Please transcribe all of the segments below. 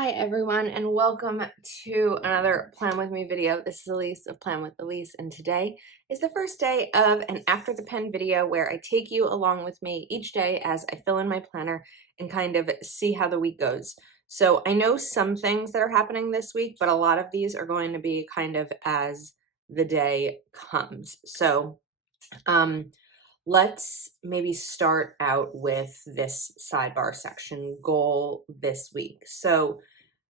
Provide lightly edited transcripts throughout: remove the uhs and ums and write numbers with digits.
Hi everyone and welcome to another Plan With Me video. This is Elise of Plan With Elise and today is the first day of an After the Pen video where I take you along with me each day as I fill in my planner and kind of see how the week goes. So I know some things that are happening this week, but a lot of these are going to be kind of as the day comes. So let's maybe start out with this sidebar section, goal this week. So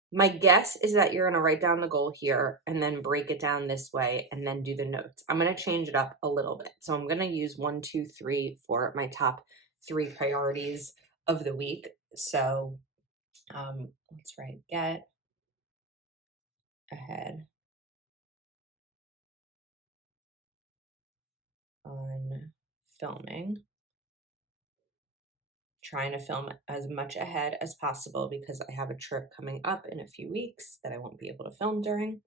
my guess is that you're going to write down the goal here and then break it down this way and then do the notes. I'm going to change it up a little bit. So I'm going to use 1, 2, 3 for my top 3 priorities of the week. So let's write get ahead on filming. Trying to film as much ahead as possible because I have a trip coming up in a few weeks that I won't be able to film during.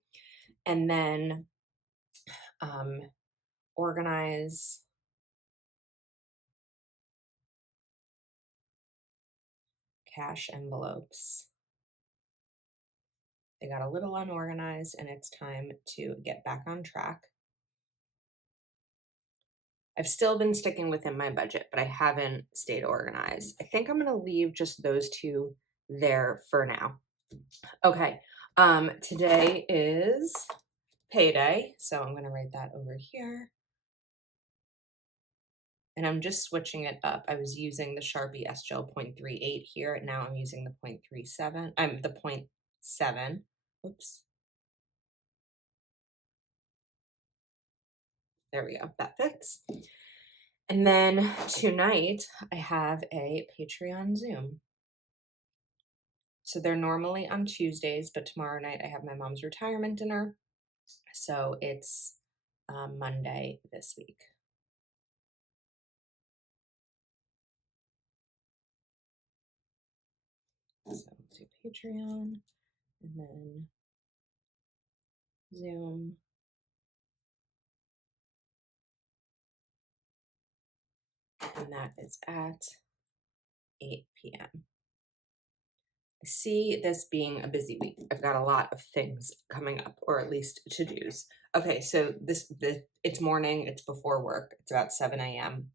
And then organize cash envelopes. They got a little unorganized and it's time to get back on track. I've still been sticking within my budget, but I haven't stayed organized. I think I'm going to leave just those two there for now. Okay, today is payday, so I'm going to write that over here. And I'm just switching it up. I was using the Sharpie S-Gel 0.38 here. Now I'm using the 0.37. I'm the 0.7. Oops. There we go. That fits. And then tonight I have a Patreon Zoom. So they're normally on Tuesdays, but tomorrow night I have my mom's retirement dinner. So it's Monday this week. So let's do Patreon and then Zoom. And that is at 8 p.m. I see this being a busy week. I've got a lot of things coming up, or at least to-dos. Okay, so it's morning, it's before work, it's about 7 a.m.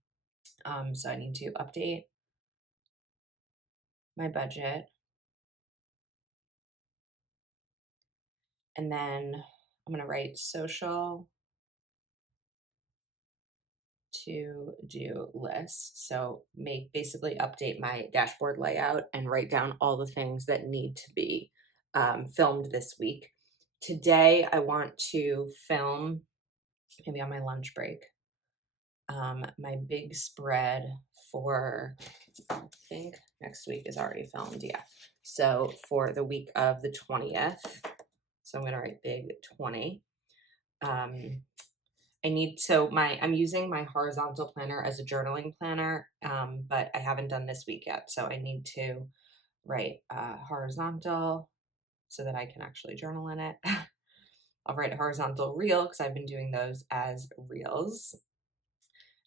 So I need to update my budget. And then I'm gonna write social to-do list. So basically update my dashboard layout and write down all the things that need to be filmed this week. Today, I want to film, maybe on my lunch break, my big spread for, I think next week is already filmed, yeah. So for the week of the 20th, so I'm gonna write big 20. I'm using my horizontal planner as a journaling planner, but I haven't done this week yet. So I need to write horizontal so that I can actually journal in it. I'll write a horizontal reel because I've been doing those as reels.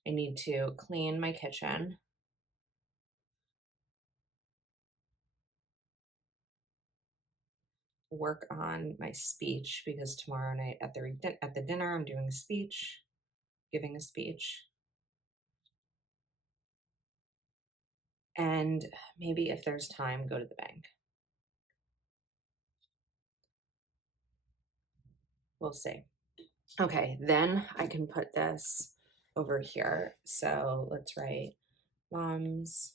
I need to clean my kitchen. Work on my speech because tomorrow night at the dinner I'm doing a speech, giving a speech. And maybe if there's time, go to the bank. We'll see. Okay, then I can put this over here. So let's write mom's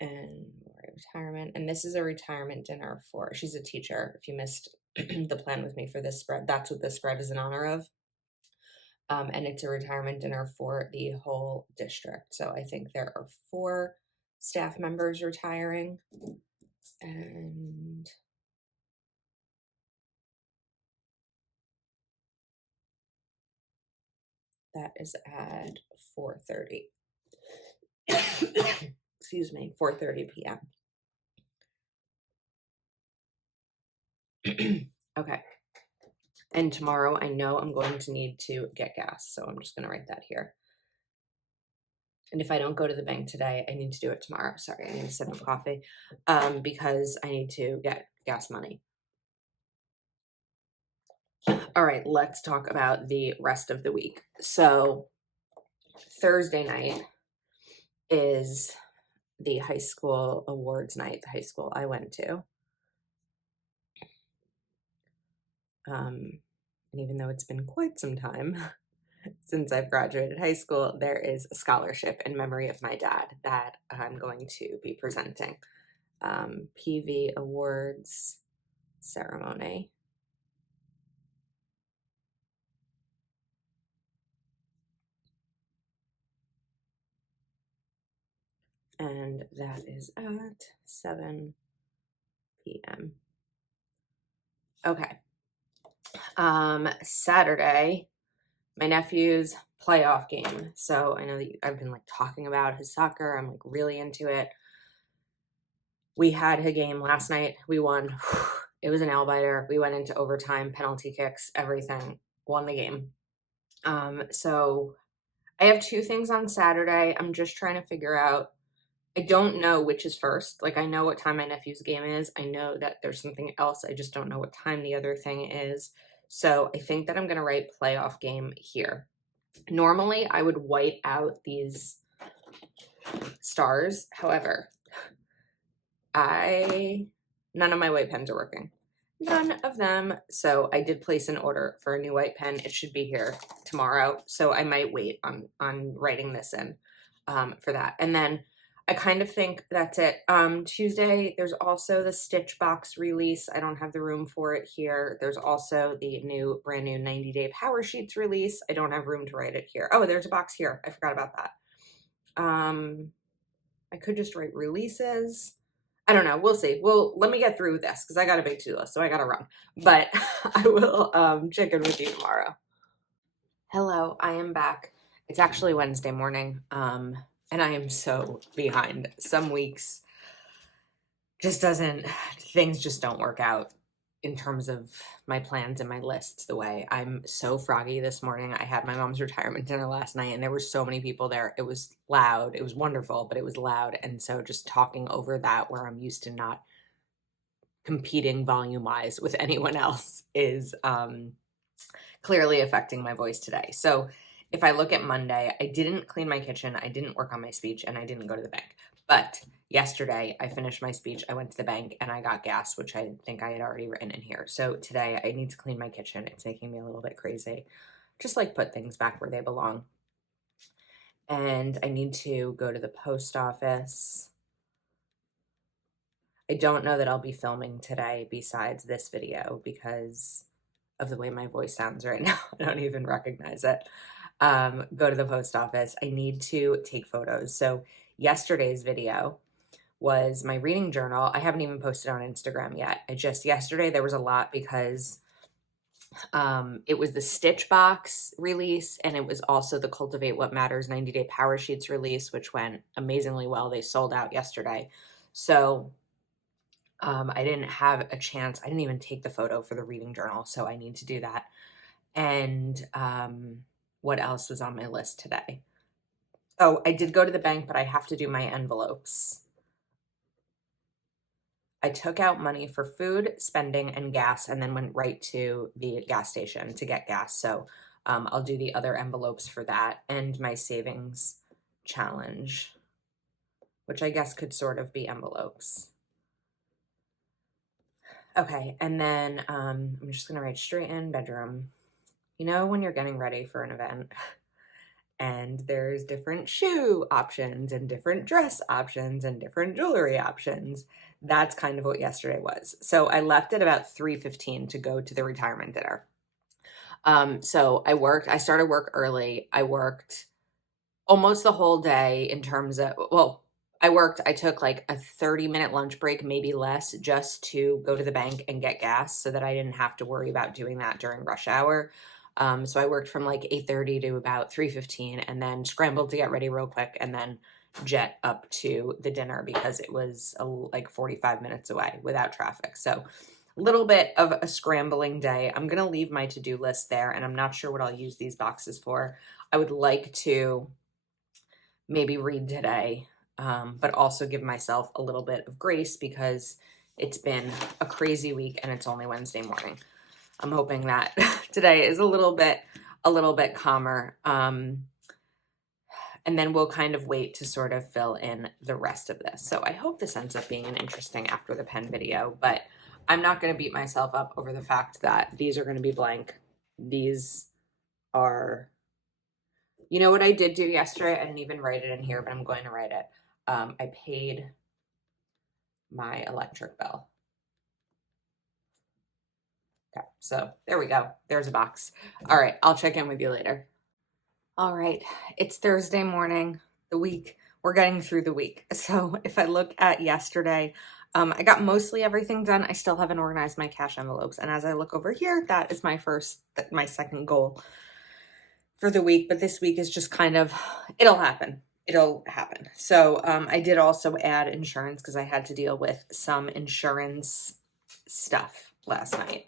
and retirement. And this is a retirement dinner for, she's a teacher. If you missed the Plan With Me for this spread, that's what this spread is in honor of. And it's a retirement dinner for the whole district. So I think there are 4 staff members retiring. And that is at 4:30. Excuse me, 4:30 p.m. Okay. And tomorrow I know I'm going to need to get gas, so I'm just going to write that here. And if I don't go to the bank today, I need to do it tomorrow. Sorry, I need a sip of coffee because I need to get gas money. All right, let's talk about the rest of the week. So Thursday night is the high school awards night, the high school I went to. And even though it's been quite some time since I've graduated high school, there is a scholarship in memory of my dad that I'm going to be presenting. PV Awards ceremony. And that is at 7 p.m. Okay. Saturday, my nephew's playoff game. So I know that I've been like talking about his soccer. I'm like really into it. We had a game last night. We won. It was an nail biter. We went into overtime, penalty kicks, everything. Won the game. So I have two things on Saturday. I'm just trying to figure out. I don't know which is first. Like, I know what time my nephew's game is. I know that there's something else. I just don't know what time the other thing is. So I think that I'm going to write playoff game here. Normally, I would white out these stars. However, none of my white pens are working. None of them. So I did place an order for a new white pen. It should be here tomorrow. So I might wait on writing this in for that. And then I kind of think that's it. Tuesday, there's also the Stitch box release. I don't have the room for it here. There's also the brand new 90-day Power Sheets release. I don't have room to write it here. Oh, there's a box here. I forgot about that. I could just write releases. I don't know. We'll see. Well, let me get through this because I got a big to-do list, so I got to run. But I will check in with you tomorrow. Hello, I am back. It's actually Wednesday morning, and I am so behind. Some weeks things just don't work out in terms of my plans and my lists the way. I'm so froggy this morning. I had my mom's retirement dinner last night and there were so many people there. It was loud. It was wonderful, but it was loud. And so just talking over that where I'm used to not competing volume-wise with anyone else is clearly affecting my voice today. So if I look at Monday, I didn't clean my kitchen, I didn't work on my speech, and I didn't go to the bank. But yesterday, I finished my speech, I went to the bank, and I got gas, which I think I had already written in here. So today, I need to clean my kitchen. It's making me a little bit crazy. Just like put things back where they belong. And I need to go to the post office. I don't know that I'll be filming today besides this video because of the way my voice sounds right now. I don't even recognize it. Go to the post office. I need to take photos. So yesterday's video was my reading journal. I haven't even posted on Instagram yet. Yesterday there was a lot because it was the Stitch box release and it was also the Cultivate What Matters 90-day Power Sheets release, which went amazingly well. They sold out yesterday. So I didn't have a chance. I didn't even take the photo for the reading journal, so I need to do that. And what else was on my list today? Oh, I did go to the bank, but I have to do my envelopes. I took out money for food, spending, and gas, and then went right to the gas station to get gas. So I'll do the other envelopes for that and my savings challenge, which I guess could sort of be envelopes. Okay, and then I'm just going to write straight in bedroom. You know, when you're getting ready for an event and there's different shoe options and different dress options and different jewelry options, that's kind of what yesterday was. So I left at about 3:15 to go to the retirement dinner. So I started work early. I worked almost the whole day in terms of, I took like a 30-minute lunch break, maybe less, just to go to the bank and get gas so that I didn't have to worry about doing that during rush hour. So I worked from like 8:30 to about 3:15 and then scrambled to get ready real quick and then jet up to the dinner because it was like 45 minutes away without traffic. So a little bit of a scrambling day. I'm going to leave my to-do list there and I'm not sure what I'll use these boxes for. I would like to maybe read today, but also give myself a little bit of grace because it's been a crazy week and it's only Wednesday morning. I'm hoping that today is a little bit calmer. And then we'll kind of wait to sort of fill in the rest of this. So I hope this ends up being an interesting after the pen video, but I'm not going to beat myself up over the fact that these are going to be blank. These are, you know what I did do yesterday? I didn't even write it in here, but I'm going to write it. I paid my electric bill. Okay, so there we go. There's a box. All right, I'll check in with you later. All right, it's Thursday morning, the week. We're getting through the week. So if I look at yesterday, I got mostly everything done. I still haven't organized my cash envelopes. And as I look over here, that is my second goal for the week. But this week is just kind of, it'll happen. It'll happen. So I did also add insurance because I had to deal with some insurance stuff last night.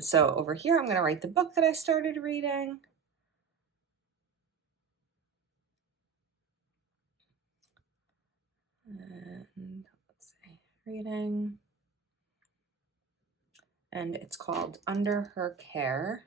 So over here, I'm going to write the book that I started reading. And let's see, reading. And it's called Under Her Care.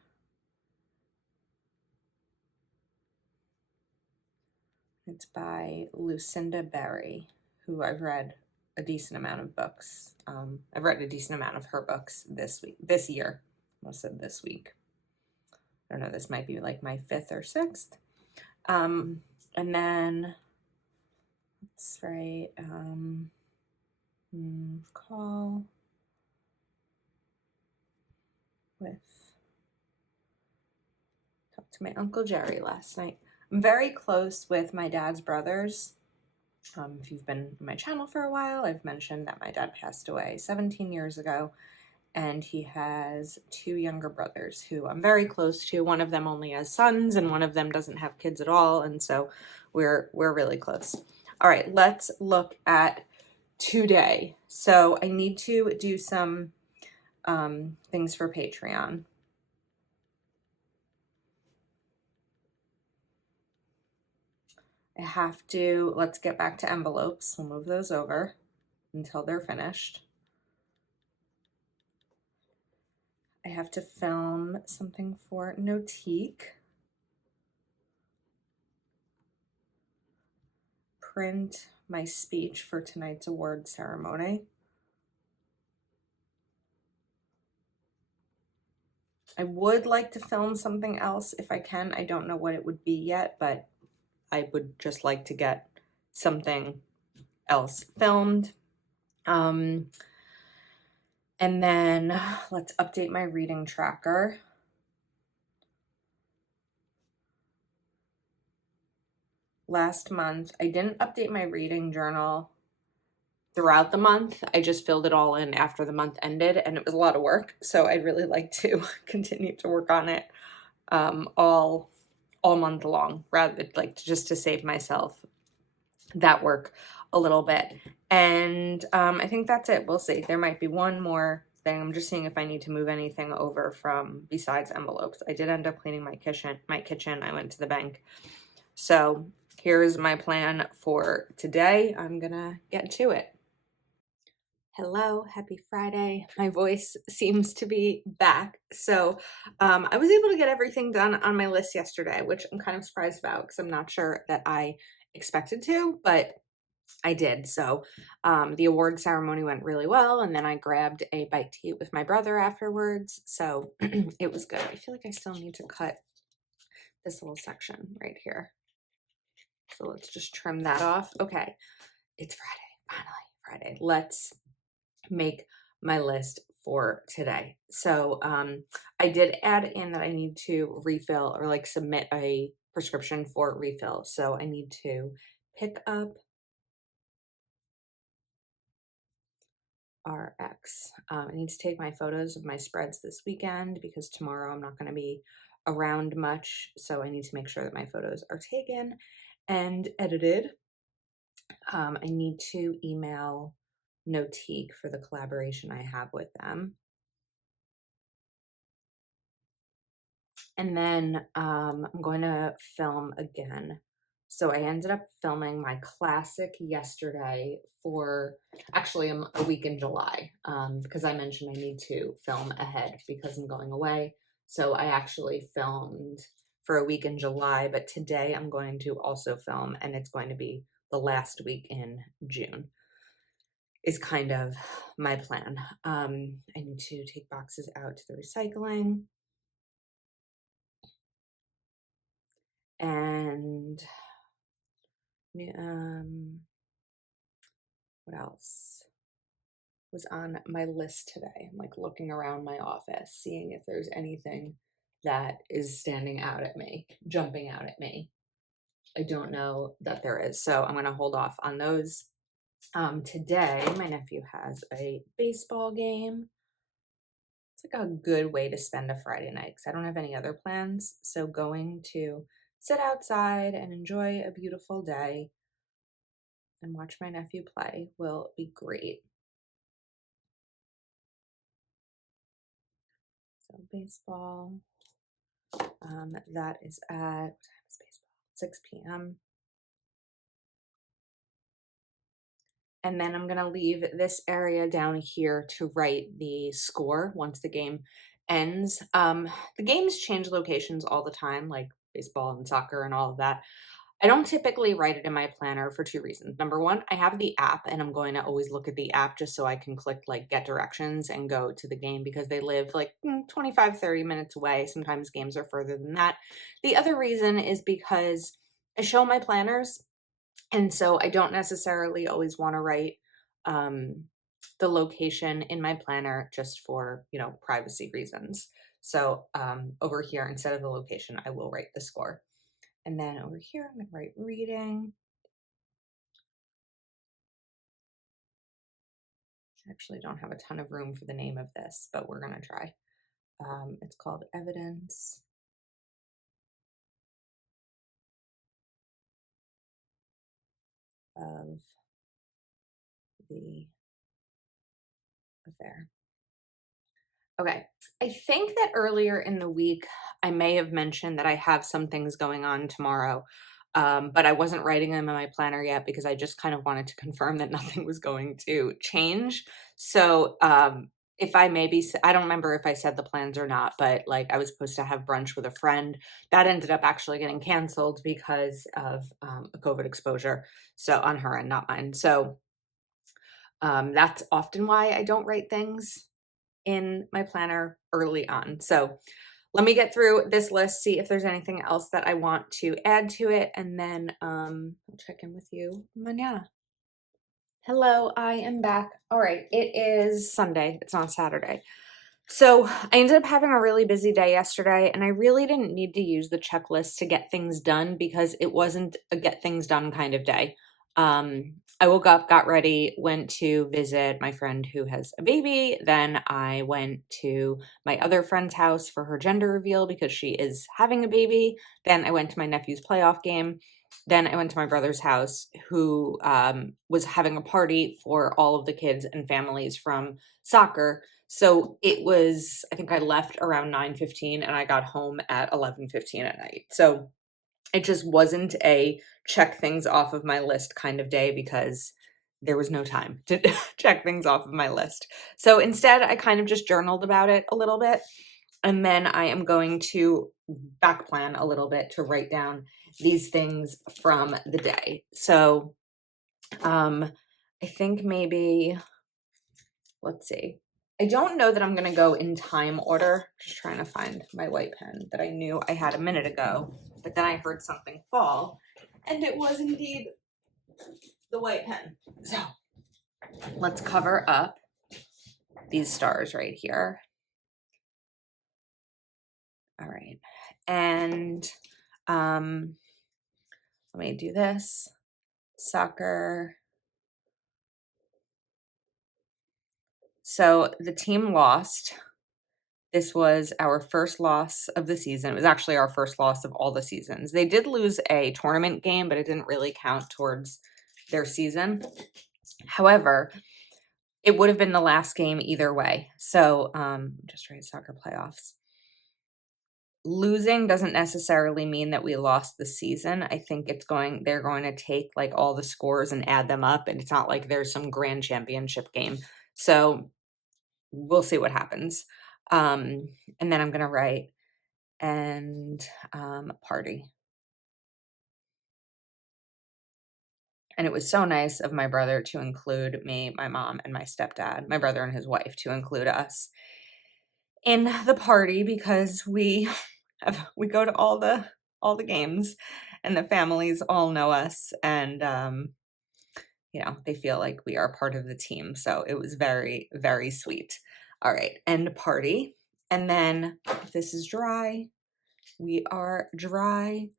It's by Lucinda Berry, who I've read a decent amount of books. I've read a decent amount of her books this year. I almost said this week. I don't know, this might be like my 5th or 6th. And then let's write call with, talked to my Uncle Jerry last night. I'm very close with my dad's brothers. If you've been on my channel for a while, I've mentioned that my dad passed away 17 years ago, and he has 2 younger brothers who I'm very close to. One of them only has sons, and one of them doesn't have kids at all, and so we're really close. All right, let's look at today. So I need to do some things for Patreon. I have to, let's get back to envelopes. We'll move those over until they're finished. I have to film something for Notique. Print my speech for tonight's award ceremony. I would like to film something else if I can. I don't know what it would be yet, but I would just like to get something else filmed. And then let's update my reading tracker. Last month, I didn't update my reading journal throughout the month. I just filled it all in after the month ended, and it was a lot of work. So I'd really like to continue to work on it all month long, rather like just to save myself that work a little bit. And I think that's it. We'll see. There might be one more thing. I'm just seeing if I need to move anything over from besides envelopes. I did end up cleaning my kitchen. I went to the bank. So here's my plan for today. I'm gonna get to it. Hello, happy Friday. My voice seems to be back. So I was able to get everything done on my list yesterday, which I'm kind of surprised about because I'm not sure that I expected to, but I did. So the award ceremony went really well, and then I grabbed a bite to eat with my brother afterwards. So it was good. I feel like I still need to cut this little section right here. So let's just trim that off. Okay, it's Friday, finally Friday. Let's make my list for today. So I did add in that I need to refill or like submit a prescription for refill. So I need to pick up RX. I need to take my photos of my spreads this weekend because tomorrow I'm not going to be around much. So I need to make sure that my photos are taken and edited. I need to email Notique for the collaboration I have with them. And then I'm going to film again So I ended up filming my classic yesterday for actually a week in July, because I mentioned I need to film ahead because I'm going away. So I actually filmed for a week in July, but today I'm going to also film, and it's going to be the last week in June is kind of my plan. I need to take boxes out to the recycling. And what else was on my list today? I'm like looking around my office, seeing if there's anything that is standing out at me, jumping out at me. I don't know that there is, so I'm going to hold off on those. Today, my nephew has a baseball game. It's like a good way to spend a Friday night because I don't have any other plans. So going to sit outside and enjoy a beautiful day and watch my nephew play will be great. So baseball, that is at, what time is baseball? 6 p.m. And then I'm gonna leave this area down here to write the score once the game ends. The games change locations all the time, like baseball and soccer and all of that. I don't typically write it in my planner for two reasons. Number one, I have the app and I'm going to always look at the app just so I can click like get directions and go to the game because they live like 25, 30 minutes away. Sometimes games are further than that. The other reason is because I show my planners, and so I don't necessarily always want to write the location in my planner just for, privacy reasons. So over here, instead of the location, I will write the score. And then over here, I'm going to write reading. I actually don't have a ton of room for the name of this, but we're going to try. It's called Evidence of the Affair. Okay. I think that earlier in the week, I may have mentioned that I have some things going on tomorrow, but I wasn't writing them in my planner yet because I just kind of wanted to confirm that nothing was going to change. So, if I maybe, I don't remember if I said the plans or not, but like I was supposed to have brunch with a friend. That ended up actually getting canceled because of a COVID exposure. So, on her end, not mine. So, that's often why I don't write things in my planner early on. So let me get through this list, see if there's anything else that I want to add to it, and then I'll check in with you mañana. Hello, I am back. All right, it is Sunday. It's not Saturday. So I ended up having a really busy day yesterday, and I really didn't need to use the checklist to get things done because it wasn't a get things done kind of day. I woke up, got ready, went to visit my friend who has a baby. Then I went to my other friend's house for her gender reveal because she is having a baby. Then I went to my nephew's playoff game. Then I went to my brother's house, who was having a party for all of the kids and families from soccer. So it was, I think I left around 9:15 and I got home at 11:15 at night. So it just wasn't a check things off of my list kind of day because there was no time to check things off of my list. So instead, I kind of just journaled about it a little bit. And then I am going to back plan a little bit to write down these things from the day. So I think maybe, let's see. I don't know that I'm going to go in time order. Just trying to find my white pen that I knew I had a minute ago, but then I heard something fall, and it was indeed the white pen. So let's cover up these stars right here. All right. And let me do this. Soccer. So the team lost. This was our first loss of the season. It was actually our first loss of all the seasons. They did lose a tournament game, but it didn't really count towards their season. However, it would have been the last game either way. So just write soccer playoffs. losing doesn't necessarily mean that we lost the season. I think they're going to take like all the scores and add them up, and it's not like there's some grand championship game. So we'll see what happens. And then I'm going to write and party. And it was so nice of my brother to include me, my mom, and my stepdad, my brother and his wife, to include us in the party, because we go to all the games, and the families all know us, and they feel like we are part of the team. So it was very, very sweet. All right, end party. And then if this is dry, we are dry.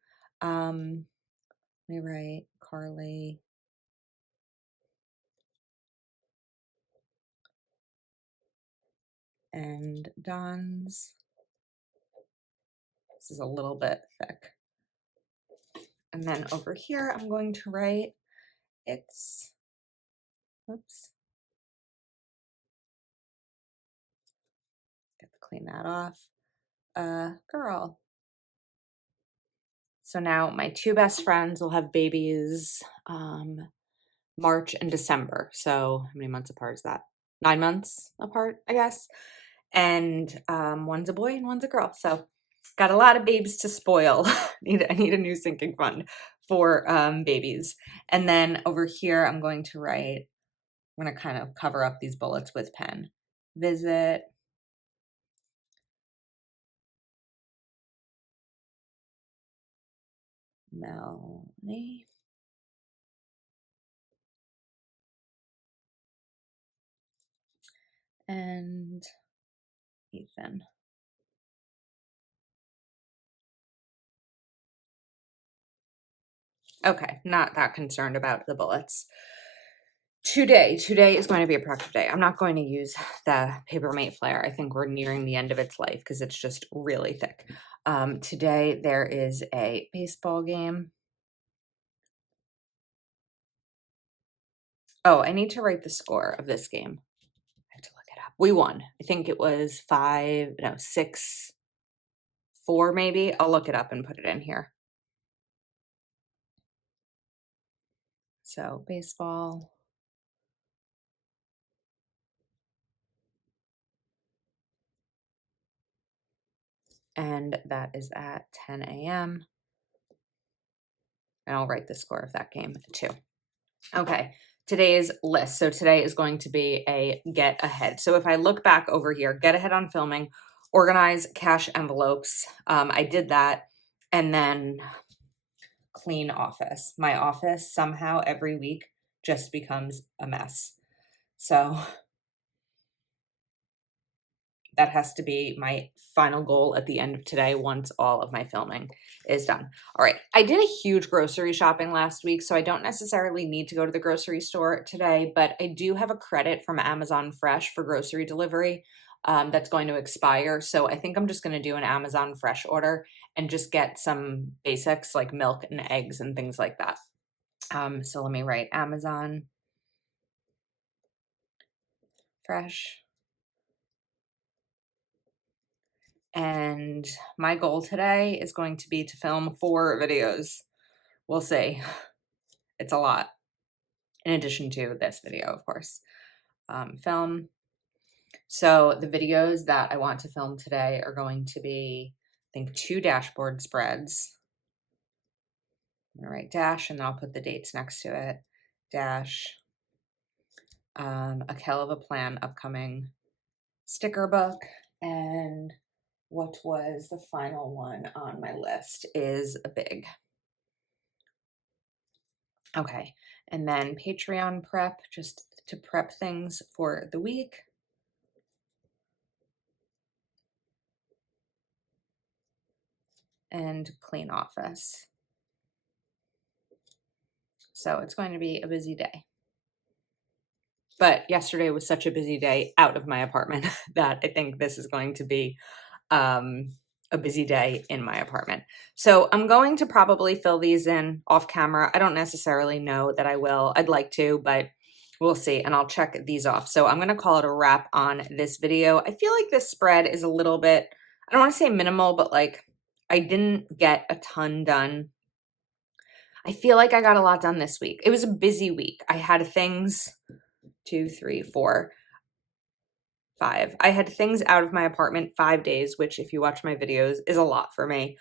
Let me write Carly and Don's. This is a little bit thick. And then over here, I'm going to write clean that off. Girl. So now my two best friends will have babies March and December. So how many months apart is that? 9 months apart, I guess. And one's a boy and one's a girl. So got a lot of babes to spoil. I need a new sinking fund for babies. And then over here, I'm going to kind of cover up these bullets with pen. Visit Melanie and Ethan. Okay, not that concerned about the bullets. Today is going to be a productive day. I'm not going to use the Papermate Flare. I think we're nearing the end of its life because it's just really thick. Today there is a baseball game. Oh, I need to write the score of this game. I have to look it up. We won. I think it was 6-4 maybe. I'll look it up and put it in here. So baseball. And that is at 10 a.m. And I'll write the score of that game too. Okay, today's list. So today is going to be a get ahead. So if I look back over here, get ahead on filming, organize cash envelopes. I did that. And then clean office. My office somehow every week just becomes a mess. So that has to be my final goal at the end of today once all of my filming is done. All right, I did a huge grocery shopping last week, so I don't necessarily need to go to the grocery store today, but I do have a credit from Amazon Fresh for grocery delivery that's going to expire. So I think I'm just going to do an Amazon Fresh order and just get some basics like milk and eggs and things like that. So let me write Amazon Fresh. And my goal today is going to be to film 4 videos. We'll see. It's a lot. In addition to this video, of course. Film. So the videos that I want to film today are going to be, I think, 2 dashboard spreads. I'm going to write dash, and then I'll put the dates next to it. Dash. A hell of a plan upcoming sticker book. And what was the final one on my list is a big. Okay, and then Patreon prep, just to prep things for the week. And clean office. So it's going to be a busy day. But yesterday was such a busy day out of my apartment that I think this is going to be a busy day in my apartment. So I'm going to probably fill these in off camera. I don't necessarily know that I will. I'd like to, but we'll see. And I'll check these off. So I'm going to call it a wrap on this video. I feel like this spread is a little bit, I don't want to say minimal, but like I didn't get a ton done. I feel like I got a lot done this week. It was a busy week. I had things, 2, 3, 4, 5. I had things out of my apartment 5 days, which if you watch my videos is a lot for me.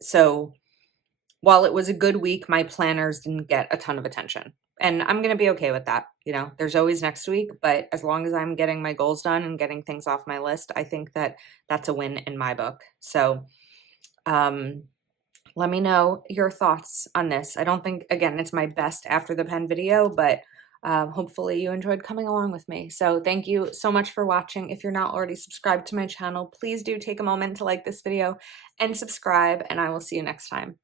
So while it was a good week, my planners didn't get a ton of attention. And I'm going to be okay with that. You know, there's always next week, but as long as I'm getting my goals done and getting things off my list, I think that that's a win in my book. So, let me know your thoughts on this. I don't think, again, it's my best after the pen video, but hopefully you enjoyed coming along with me. So thank you so much for watching. If you're not already subscribed to my channel, please do take a moment to like this video and subscribe, and I will see you next time.